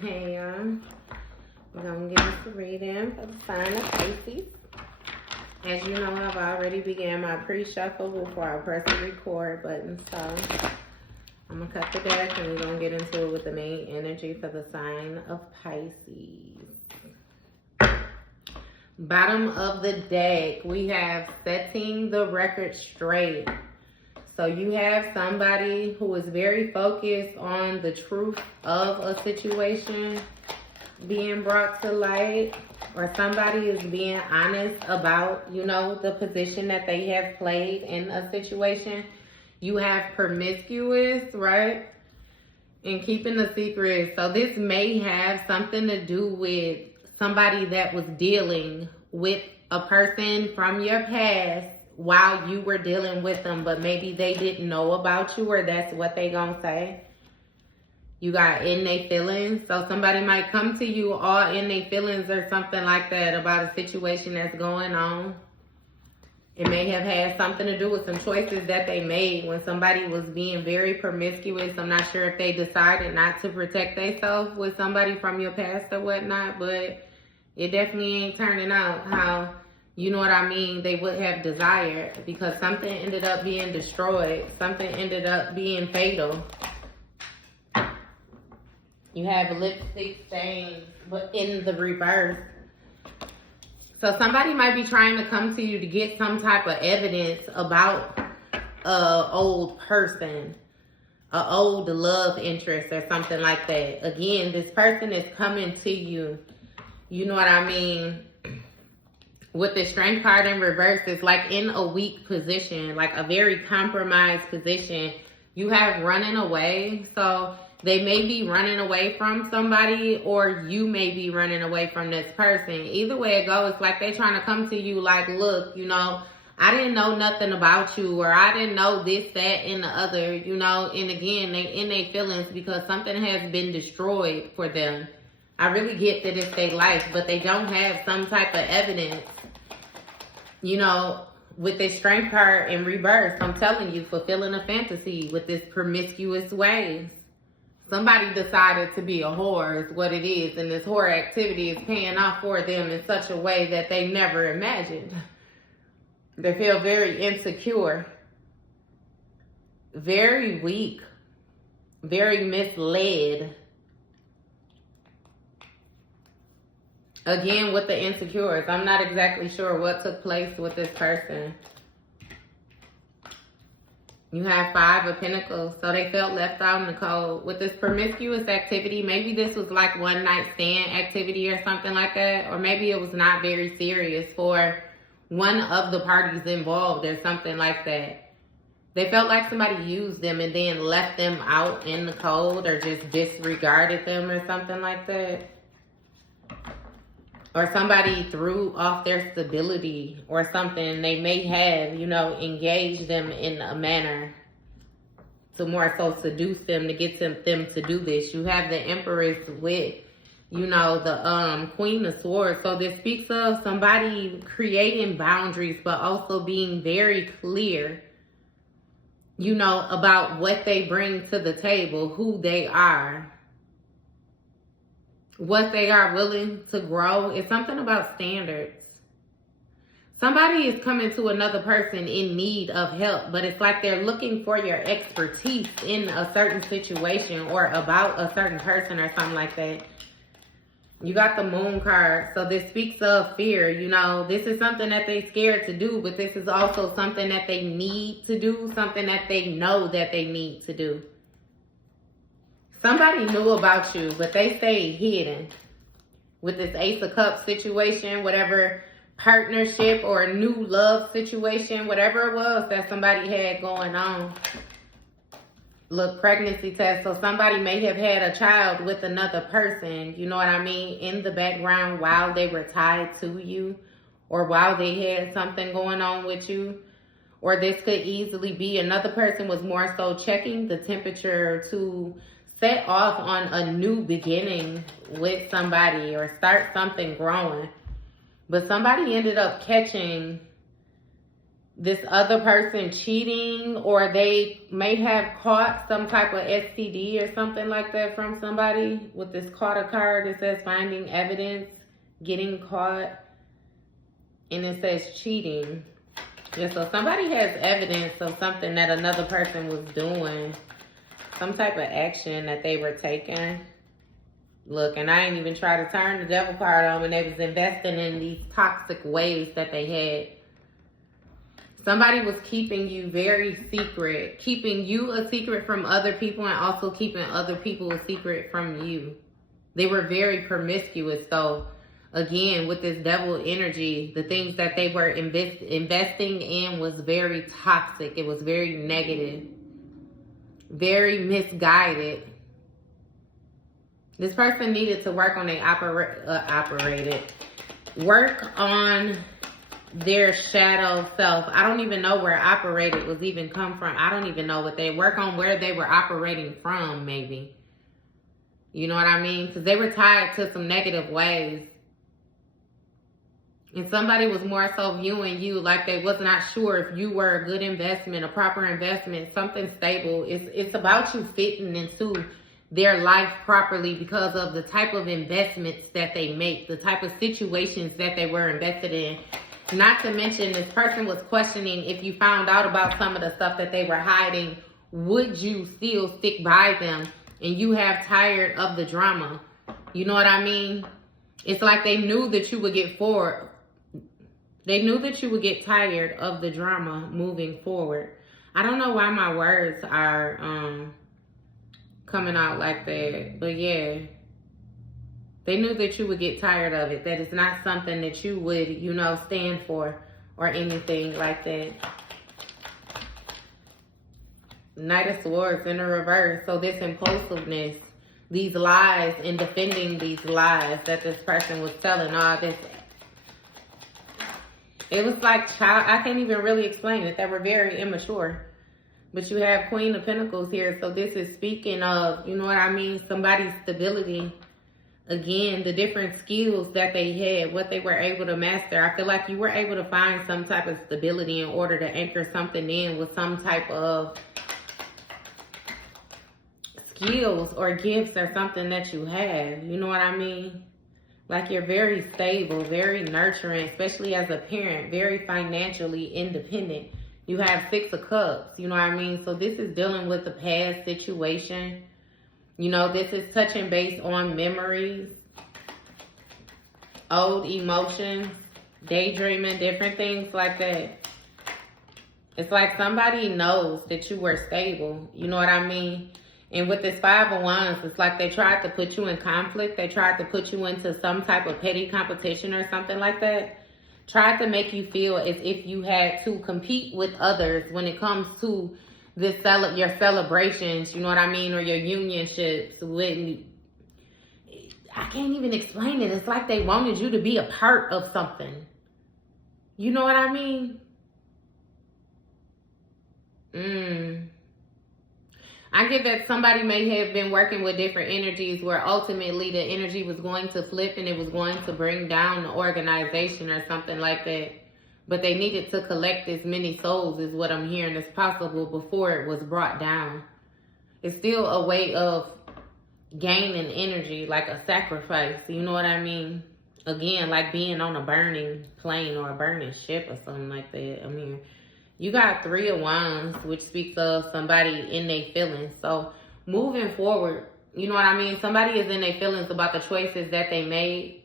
Hey, we're going to get us a reading for the sign of Pisces. As you know, I've already began my pre-shuffle before I press the record button. So I'm going to cut the deck and we're going to get into it with the main energy for the sign of Pisces. Bottom of the deck, we have setting the record straight. So you have somebody who is very focused on the truth of a situation being brought to light, or somebody is being honest about, the position that they have played in a situation. You have promiscuous, right? And keeping the secret. So this may have something to do with somebody that was dealing with a person from your past while you were dealing with them, but maybe they didn't know about you, or that's what they gonna say. You got in their feelings. So somebody might come to you all in their feelings or something like that about a situation that's going on. It may have had something to do with some choices that they made when somebody was being very promiscuous. I'm not sure if they decided not to protect themselves with somebody from your past or whatnot, but it definitely ain't turning out how, you know what I mean, they would have desired, because something ended up being destroyed. Something ended up being fatal. You have lipstick stains, but in the reverse. So somebody might be trying to come to you to get some type of evidence about an old person, an old love interest or something like that. Again, this person is coming to you, you know what I mean, with the Strength card in reverse. It's like in a weak position, like a very compromised position. You have running away. So they may be running away from somebody, or you may be running away from this person. Either way it goes, it's like they're trying to come to you like, look, I didn't know nothing about you, or I didn't know this, that, and the other, and again, they in their feelings because something has been destroyed for them. I really get that it's their life, but they don't have some type of evidence, with this Strength card in reverse. I'm telling you, fulfilling a fantasy with this promiscuous ways. Somebody decided to be a whore is what it is, and this whore activity is paying off for them in such a way that they never imagined. They feel very insecure, very weak, very misled. Again, with the insecures, I'm not exactly sure what took place with this person. You have 5 of Pentacles, so they felt left out in the cold. With this promiscuous activity, maybe this was like one night stand activity or something like that. Or maybe it was not very serious for one of the parties involved or something like that. They felt like somebody used them and then left them out in the cold, or just disregarded them or something like that. Or somebody threw off their stability or something. They may have, engaged them in a manner to more so seduce them, to get them to do this. You have the Empress with, the Queen of Swords. So this speaks of somebody creating boundaries, but also being very clear, about what they bring to the table, who they are, what they are willing to grow. It's something about standards. Somebody is coming to another person in need of help, but it's like they're looking for your expertise in a certain situation or about a certain person or something like that. You got the Moon card. So this speaks of fear. This is something that they're scared to do, but this is also something that they need to do, something that they know that they need to do. Somebody knew about you, but they stayed hidden. With this Ace of Cups situation, whatever partnership or new love situation, whatever it was that somebody had going on. Look, pregnancy test. So somebody may have had a child with another person, you know what I mean, in the background while they were tied to you, or while they had something going on with you. Or this could easily be another person was more so checking the temperature to set off on a new beginning with somebody or start something growing. But somebody ended up catching this other person cheating, or they may have caught some type of STD or something like that from somebody. With this caught a card, it says finding evidence, getting caught, and it says cheating. Yeah, so somebody has evidence of something that another person was doing, some type of action that they were taking. Look, and I ain't even try to turn the devil card on when they was investing in these toxic ways that they had. Somebody was keeping you very secret, keeping you a secret from other people, and also keeping other people a secret from you. They were very promiscuous. So again, with this devil energy, the things that they were investing in was very toxic. It was very negative, very misguided. This person needed to work on work on their shadow self. I don't even know where operated was even come from. I don't even know what they work on, where they were operating from, maybe. You know what I mean? Because they were tied to some negative ways. And somebody was more so viewing you like they was not sure if you were a good investment, a proper investment, something stable. It's about you fitting into their life properly because of the type of investments that they make, the type of situations that they were invested in. Not to mention, this person was questioning if you found out about some of the stuff that they were hiding, would you still stick by them? And you have tired of the drama. You know what I mean? It's like they knew that you would get forward. They knew that you would get tired of the drama moving forward. I don't know why my words are coming out like that. But yeah. They knew that you would get tired of it. That it's not something that you would, you know, stand for or anything like that. Knight of Swords in the reverse. So this impulsiveness, these lies, and defending these lies that this person was telling, all this. It was like child. I can't even really explain it. They were very immature. But you have Queen of Pentacles here. So this is speaking of, you know what I mean, somebody's stability. Again, the different skills that they had, what they were able to master. I feel like you were able to find some type of stability in order to anchor something in with some type of skills or gifts or something that you have. You know what I mean? Like you're very stable, very nurturing, especially as a parent, very financially independent. You have 6 of Cups, you know what I mean? So this is dealing with the past situation. You know, this is touching base on memories, old emotions, daydreaming, different things like that. It's like somebody knows that you were stable. You know what I mean? And with this 5 of Wands, it's like they tried to put you in conflict. They tried to put you into some type of petty competition or something like that. Tried to make you feel as if you had to compete with others when it comes to your celebrations, you know what I mean, or your unionships. When I can't even explain it. It's like they wanted you to be a part of something. You know what I mean? I get that somebody may have been working with different energies where ultimately the energy was going to flip and it was going to bring down the organization or something like that. But they needed to collect as many souls is what I'm hearing as possible before it was brought down. It's still a way of gaining energy, like a sacrifice. You know what I mean? Again, like being on a burning plane or a burning ship or something like that. I mean, you got 3 of Wands, which speaks of somebody in their feelings. So moving forward, you know what I mean? Somebody is in their feelings about the choices that they made.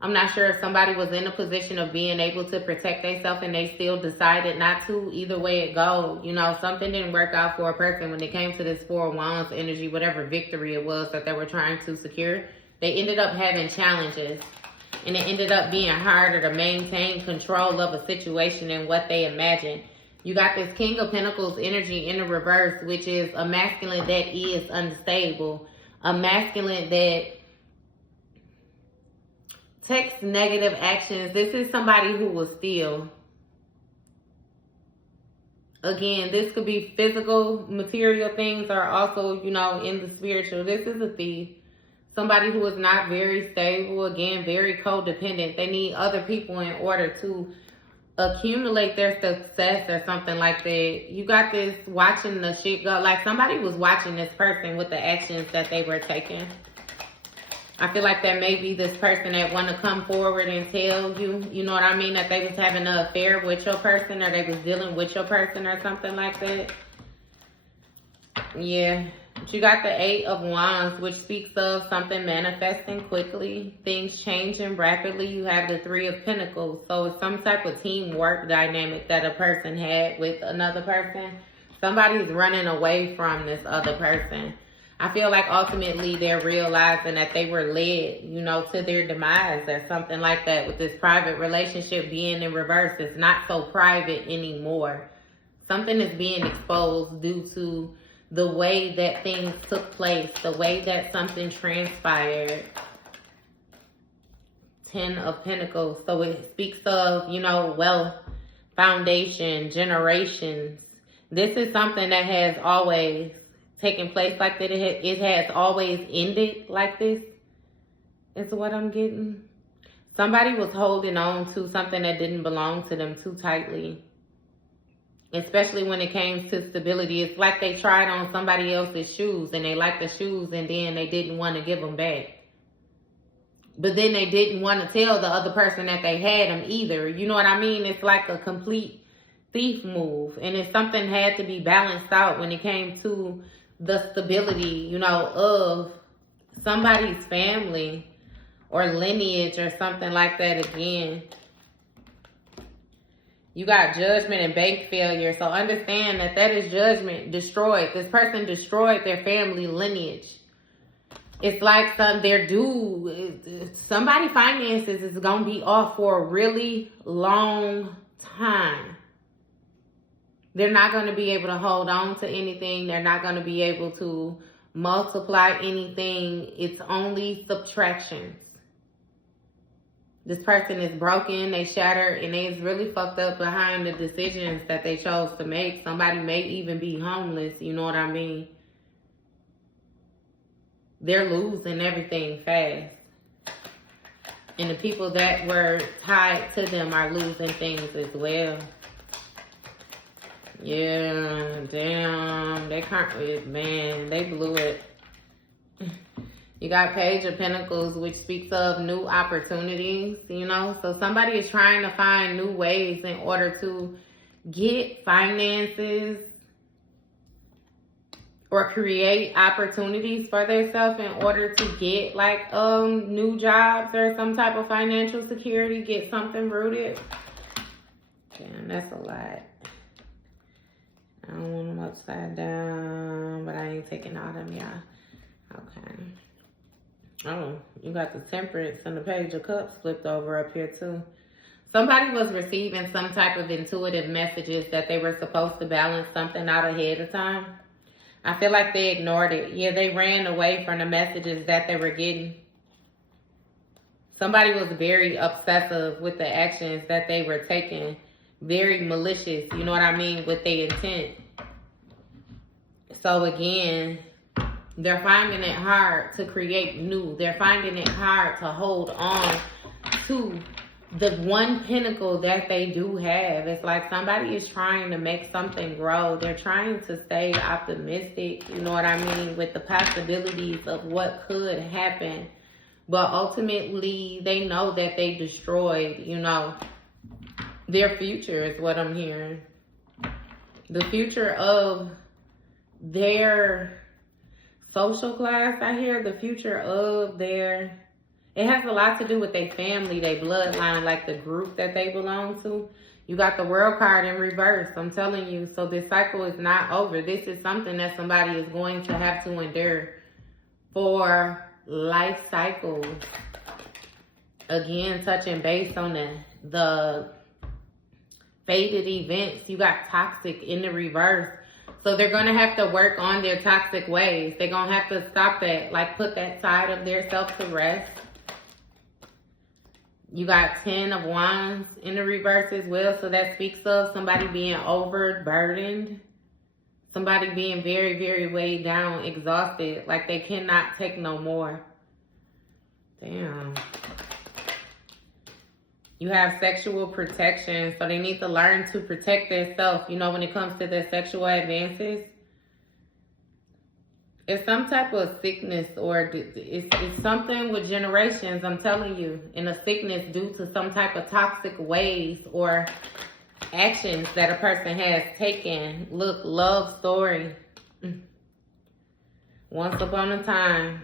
I'm not sure if somebody was in a position of being able to protect themselves and they still decided not to. Either way it goes, you know, something didn't work out for a person when it came to this 4 of Wands energy, whatever victory it was that they were trying to secure. They ended up having challenges, and it ended up being harder to maintain control of a situation than what they imagined. You got this King of Pentacles energy in the reverse, which is a masculine that is unstable, a masculine that takes negative actions. This is somebody who will steal. Again, this could be physical, material things, or also, you know, in the spiritual. This is a thief. Somebody who is not very stable. Again, very codependent. They need other people in order to accumulate their success or something like that. You got this watching the shit go. Like somebody was watching this person with the actions that they were taking. I feel like that may be this person that want to come forward and tell you, you know what I mean, that they was having an affair with your person, or they was dealing with your person or something like that. Yeah. But you got the 8 of Wands, which speaks of something manifesting quickly, things changing rapidly. You have the 3 of Pentacles. So it's some type of teamwork dynamic that a person had with another person. Somebody's running away from this other person. I feel like ultimately they're realizing that they were led, you know, to their demise or something like that, with this private relationship being in reverse. It's not so private anymore. Something is being exposed due to the way that things took place, the way that something transpired. 10 of Pentacles. So it speaks of, you know, wealth, foundation, generations. This is something that has always taken place like that. It has always ended like this, is what I'm getting. Somebody was holding on to something that didn't belong to them too tightly. Especially when it came to stability. It's like they tried on somebody else's shoes and they liked the shoes, and then they didn't want to give them back. But then they didn't want to tell the other person that they had them either. You know what I mean? It's like a complete thief move. And if something had to be balanced out when it came to the stability, you know, of somebody's family or lineage or something like that again. You got Judgment and bank failure. So understand that that is judgment destroyed. This person destroyed their family lineage. It's like somebody finances is going to be off for a really long time. They're not going to be able to hold on to anything. They're not going to be able to multiply anything. It's only subtractions. This person is broken, they shattered, and they is really fucked up behind the decisions that they chose to make. Somebody may even be homeless, you know what I mean? They're losing everything fast. And the people that were tied to them are losing things as well. Yeah, damn, they can't, man, they blew it. You got Page of Pentacles, which speaks of new opportunities, you know. So somebody is trying to find new ways in order to get finances or create opportunities for themselves in order to get like new jobs or some type of financial security, get something rooted. Damn, that's a lot. I don't want them upside down, but I ain't taking all them, y'all. Okay. Oh, you got the Temperance and the Page of Cups flipped over up here too. Somebody was receiving some type of intuitive messages that they were supposed to balance something out ahead of time. I feel like they ignored it. Yeah, they ran away from the messages that they were getting. Somebody was very obsessive with the actions that they were taking. Very malicious, you know what I mean, with their intent. So again, they're finding it hard to create new. They're finding it hard to hold on to the one pinnacle that they do have. It's like somebody is trying to make something grow. They're trying to stay optimistic, you know what I mean, with the possibilities of what could happen. But ultimately, they know that they destroyed, you know, their future is what I'm hearing. The future of their social class, I hear the future of their, it has a lot to do with their family, their bloodline, like the group that they belong to. You got the World card in reverse, I'm telling you. So this cycle is not over. This is something that somebody is going to have to endure for life cycles. Again, touching base on the fated events. You got toxic in the reverse. So they're going to have to work on their toxic ways. They're going to have to stop that, like put that side of their self to rest. You got 10 of Wands in the reverse as well. So that speaks of somebody being overburdened. Somebody being very, very weighed down, exhausted. Like they cannot take no more. Damn. You have sexual protection, so they need to learn to protect themselves, when it comes to their sexual advances. It's some type of sickness, or it's something with generations, I'm telling you, in a sickness due to some type of toxic ways or actions that a person has taken. Look, love story. Once upon a time.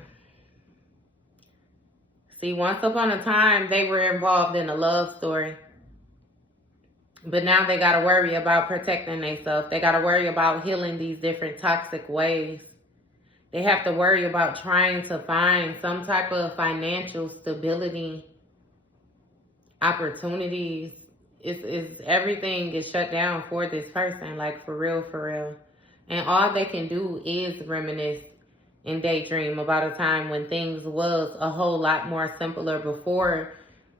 See, once upon a time, they were involved in a love story. But now they got to worry about protecting themselves. They got to worry about healing these different toxic ways. They have to worry about trying to find some type of financial stability, opportunities. It's everything is shut down for this person, like for real, for real. And all they can do is reminisce and daydream about a time when things was a whole lot more simpler before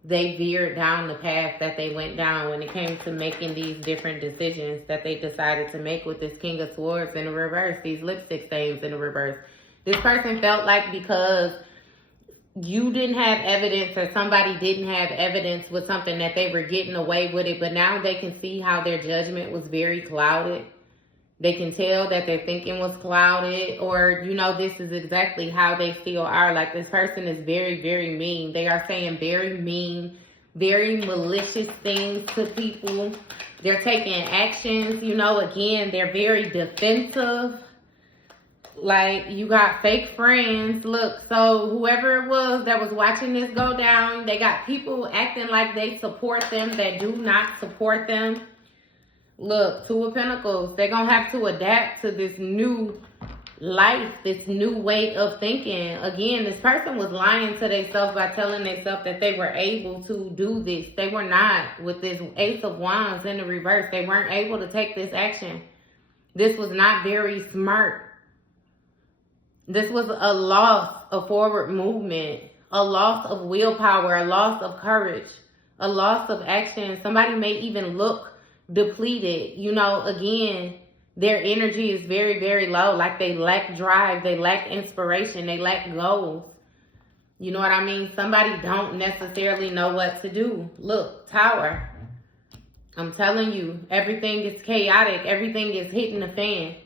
they veered down the path that they went down when it came to making these different decisions that they decided to make with this King of Swords in the reverse, these lipstick stains in the reverse. This person felt like because you didn't have evidence or somebody didn't have evidence with something that they were getting away with it, but now they can see how their judgment was very clouded. They can tell that their thinking was clouded, or, this is exactly how they still are. Like, this person is very, very mean. They are saying very mean, very malicious things to people. They're taking actions, again, they're very defensive. Like, you got fake friends. Look, so whoever it was that was watching this go down, they got people acting like they support them that do not support them. Look, Two of Pentacles, they're going to have to adapt to this new life, this new way of thinking. Again, this person was lying to themselves by telling themselves that they were able to do this. They were not. With this Ace of Wands in the reverse, they weren't able to take this action. This was not very smart. This was a loss of forward movement, a loss of willpower, a loss of courage, a loss of action. Somebody may even look depleted. Again, their energy is very, very low. Like, they lack drive, they lack inspiration, they lack goals. You know what I mean? Somebody don't necessarily know what to do. Look, Tower. I'm telling you, everything is chaotic. Everything is hitting the fan.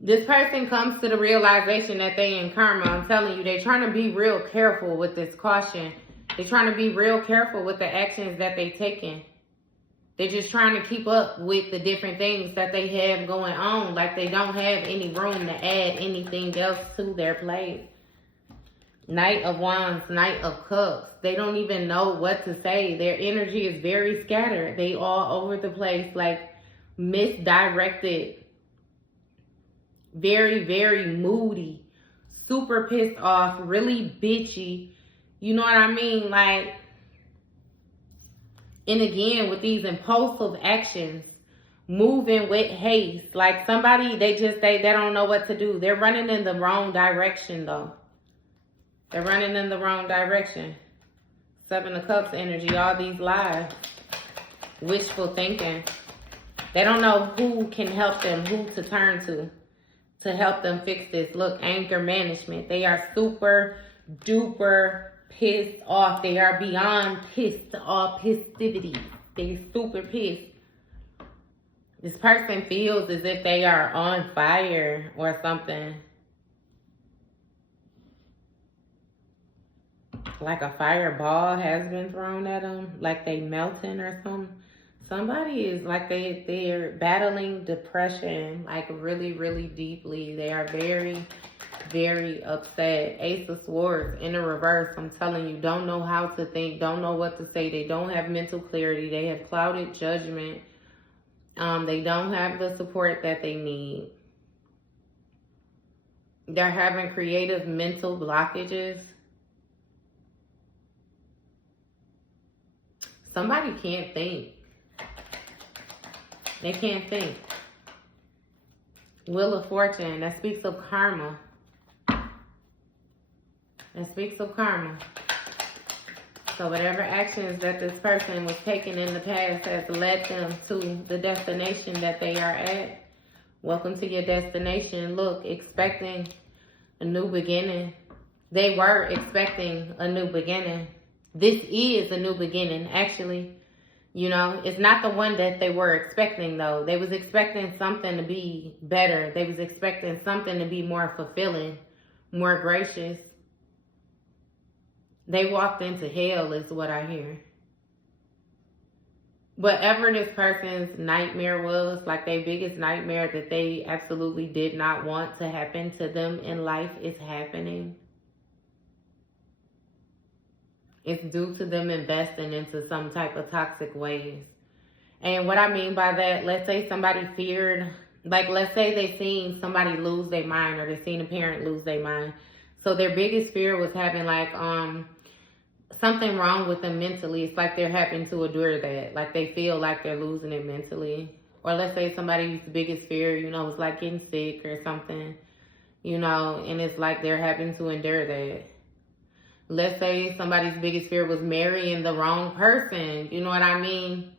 This person comes to the realization that they in karma. I'm telling you, they're trying to be real careful with this caution. They're trying to be real careful with the actions that they're taking. They're just trying to keep up with the different things that they have going on. Like, they don't have any room to add anything else to their plate. Knight of Wands, Knight of Cups. They don't even know what to say. Their energy is very scattered. They all over the place, like misdirected. Very, very moody. Super pissed off. Really bitchy. You know what I mean? Like, and again, with these impulsive actions, moving with haste. Like, somebody, they just say they don't know what to do. They're running in the wrong direction, though. They're running in the wrong direction. Seven of Cups energy, all these lies. Wishful thinking. They don't know who can help them, who to turn to help them fix this. Look, anger management. They are super duper pissed off. They are beyond pissed off, pissivity. They're super pissed. This person feels as if they are on fire or something. Like a fireball has been thrown at them. Like they melting or something. Somebody is like they're battling depression, like really, really deeply. They are very, very upset. Ace of Swords in the reverse. I'm telling you, don't know how to think, don't know what to say. They don't have mental clarity. They have clouded judgment. They don't have the support that they need. They're having creative mental blockages. Somebody can't think. They can't think. Wheel of Fortune, that speaks of karma. That speaks of karma. So whatever actions that this person was taking in the past has led them to the destination that they are at. Welcome to your destination. Look, expecting a new beginning. They were expecting a new beginning. This is a new beginning, actually. You know, it's not the one that they were expecting, though. They was expecting something to be better. They was expecting something to be more fulfilling, more gracious. They walked into hell is what I hear. Whatever this person's nightmare was, like their biggest nightmare that they absolutely did not want to happen to them in life, is happening. It's due to them investing into some type of toxic ways. And what I mean by that, let's say somebody feared, like let's say they seen somebody lose their mind, or they seen a parent lose their mind. So their biggest fear was having like something wrong with them mentally. It's like they're having to endure that. Like they feel like they're losing it mentally. Or let's say somebody's biggest fear, you know, was like getting sick or something, you know, and it's like they're having to endure that. Let's say somebody's biggest fear was marrying the wrong person. You know what I mean?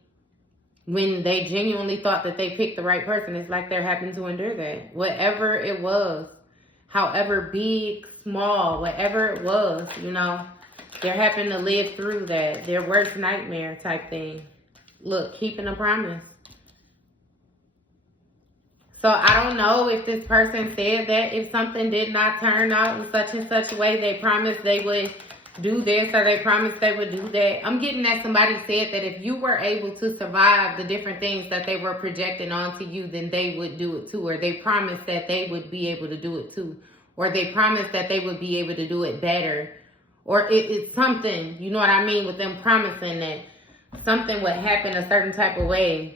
When they genuinely thought that they picked the right person, it's like they're having to endure that. Whatever it was, however big, small, whatever it was, you know, they're having to live through that. Their worst nightmare type thing. Look, keeping a promise. So I don't know if this person said that if something did not turn out in such and such a way, they promised they would do this or they promised they would do that. I'm getting that somebody said that if you were able to survive the different things that they were projecting onto you, then they would do it too. Or they promised that they would be able to do it too. Or they promised that they would be able to do it better. Or it's something, you know what I mean, with them promising that something would happen a certain type of way.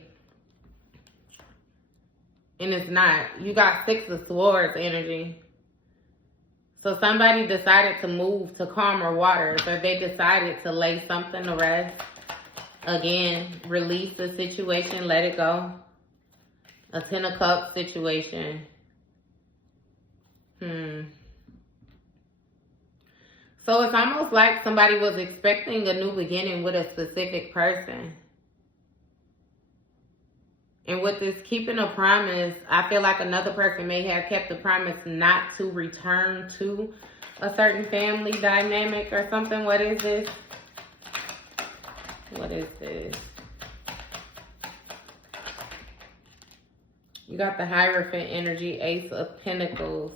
And it's not. You got 6 of Swords energy. So somebody decided to move to calmer waters, or they decided to lay something to rest. Again, release the situation, let it go. A 10 of Cups situation. So it's almost like somebody was expecting a new beginning with a specific person. And with this keeping a promise, I feel like another person may have kept the promise not to return to a certain family dynamic or something. What is this? What is this? You got the Hierophant energy, Ace of Pentacles.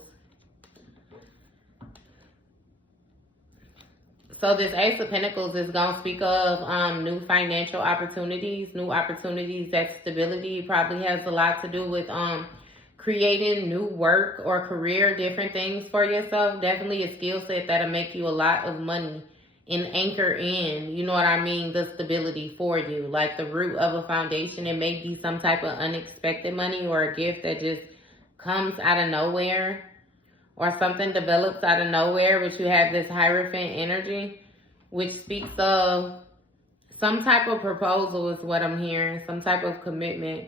So this Ace of Pentacles is going to speak of new financial opportunities, that stability. Probably has a lot to do with creating new work or career, different things for yourself. Definitely a skill set that'll make you a lot of money and anchor in, you know what I mean, the stability for you. Like the root of a foundation. It may be some type of unexpected money or a gift that just comes out of nowhere. Or something develops out of nowhere, which you have this Hierophant energy, which speaks of some type of proposal is what I'm hearing, some type of commitment.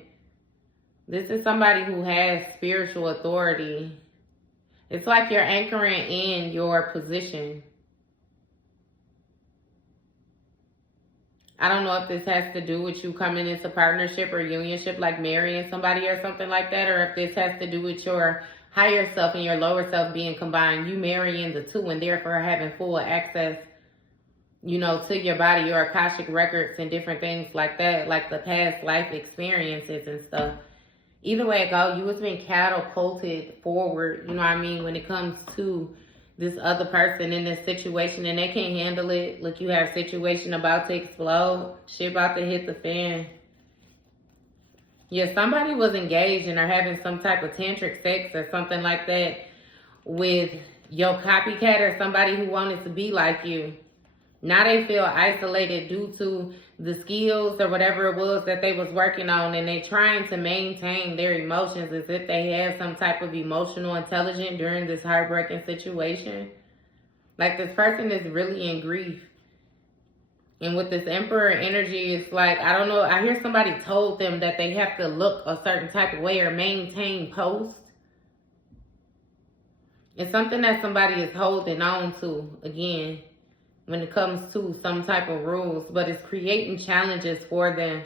This is somebody who has spiritual authority. It's like you're anchoring in your position. I don't know if this has to do with you coming into partnership or unionship, like marrying somebody or something like that, or if this has to do with your higher self and your lower self being combined, you marrying the two and therefore having full access, you know, to your body, your Akashic records and different things like that, like the past life experiences and stuff. Either way it goes, you was being catapulted forward, you know what I mean, when it comes to this other person in this situation and they can't handle it. Look, you have a situation about to explode, shit about to hit the fan. Yeah, somebody was engaging or having some type of tantric sex or something like that with your copycat or somebody who wanted to be like you. Now they feel isolated due to the skills or whatever it was that they was working on, and they trying to maintain their emotions as if they have some type of emotional intelligence during this heartbreaking situation. Like this person is really in grief. And with this Emperor energy, it's like, I don't know, I hear somebody told them that they have to look a certain type of way or maintain post. It's something that somebody is holding on to, again, when it comes to some type of rules. But it's creating challenges for them.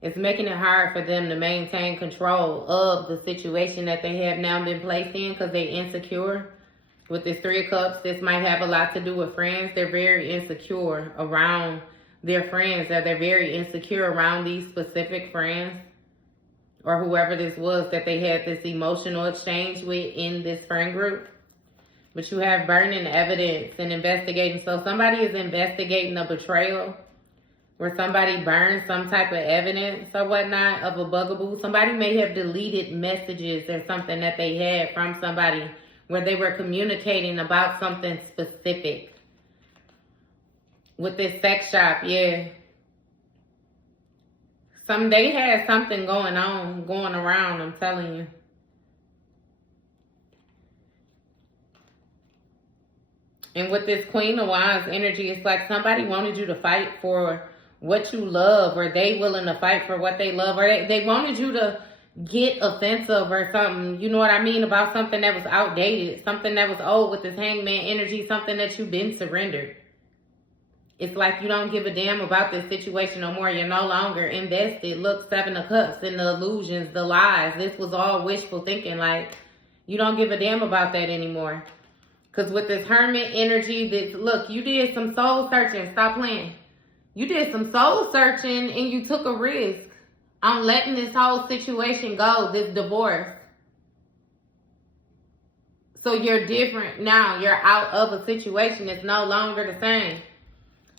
It's making it hard for them to maintain control of the situation that they have now been placed in because they're insecure. With this Three of Cups, this might have a lot to do with friends. They're very insecure around their friends, or they're very insecure around these specific friends, or whoever this was that they had this emotional exchange with in this friend group. But you have burning evidence and investigating. So somebody is investigating a betrayal where somebody burned some type of evidence or whatnot of a bugaboo. Somebody may have deleted messages or something that they had from somebody where they were communicating about something specific. With this sex shop, yeah. They had something going around, I'm telling you. And with this Queen of Wands energy, it's like somebody wanted you to fight for what you love, or they willing to fight for what they love, or they wanted you to get offensive or something, you know what I mean, about something that was outdated, something that was old with this Hangman energy, something that you've been surrendered. It's like you don't give a damn about this situation no more. You're no longer invested. Look, Seven of Cups and the illusions, the lies. This was all wishful thinking. Like, you don't give a damn about that anymore. Because with this Hermit energy, look, you did some soul searching. Stop playing. You did some soul searching and you took a risk on letting this whole situation go, this divorce. So you're different now. You're out of a situation. It's no longer the same.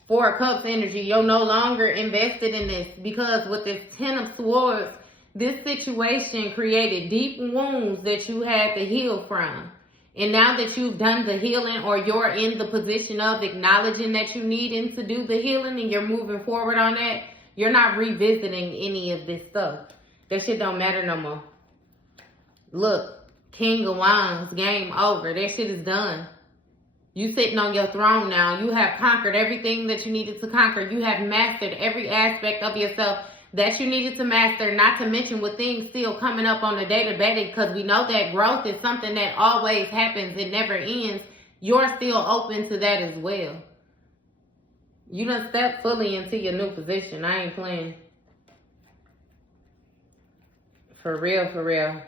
Four of Cups energy, you're no longer invested in this, because with this Ten of Swords, this situation created deep wounds that you had to heal from. And now that you've done the healing, or you're in the position of acknowledging that you needing to do the healing and you're moving forward on that, you're not revisiting any of this stuff. That shit don't matter no more. Look, King of Wands, game over. That shit is done. You sitting on your throne now. You have conquered everything that you needed to conquer. You have mastered every aspect of yourself that you needed to master, not to mention with things still coming up on a day-to-day, because we know that growth is something that always happens. It never ends. You're still open to that as well. You done stepped fully into your new position. I ain't playing. For real, for real.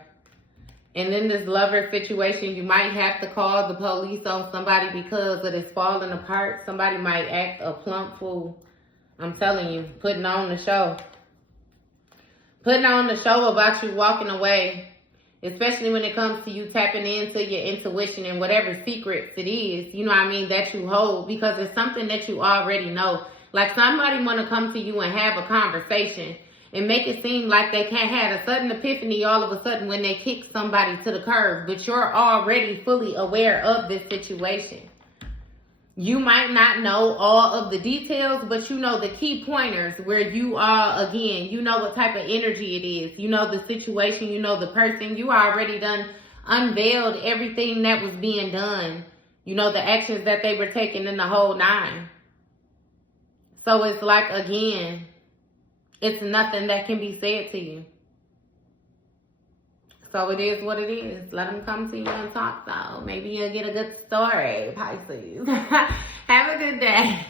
And in this lover situation, you might have to call the police on somebody because of this falling apart. Somebody might act a plump fool. I'm telling you, putting on the show. Putting on the show about you walking away. Especially when it comes to you tapping into your intuition and whatever secrets it is, you know what I mean, that you hold. Because it's something that you already know. Like somebody want to come to you and have a conversation and make it seem like they can't have a sudden epiphany all of a sudden when they kick somebody to the curb. But you're already fully aware of this situation. You might not know all of the details, but you know the key pointers where you are, again, you know what type of energy it is. You know the situation, you know the person. You already done unveiled everything that was being done. You know the actions that they were taking in the whole nine. So it's like, again, it's nothing that can be said to you. So it is what it is. Let them come to you and talk, though. Maybe you'll get a good story, Pisces. Have a good day.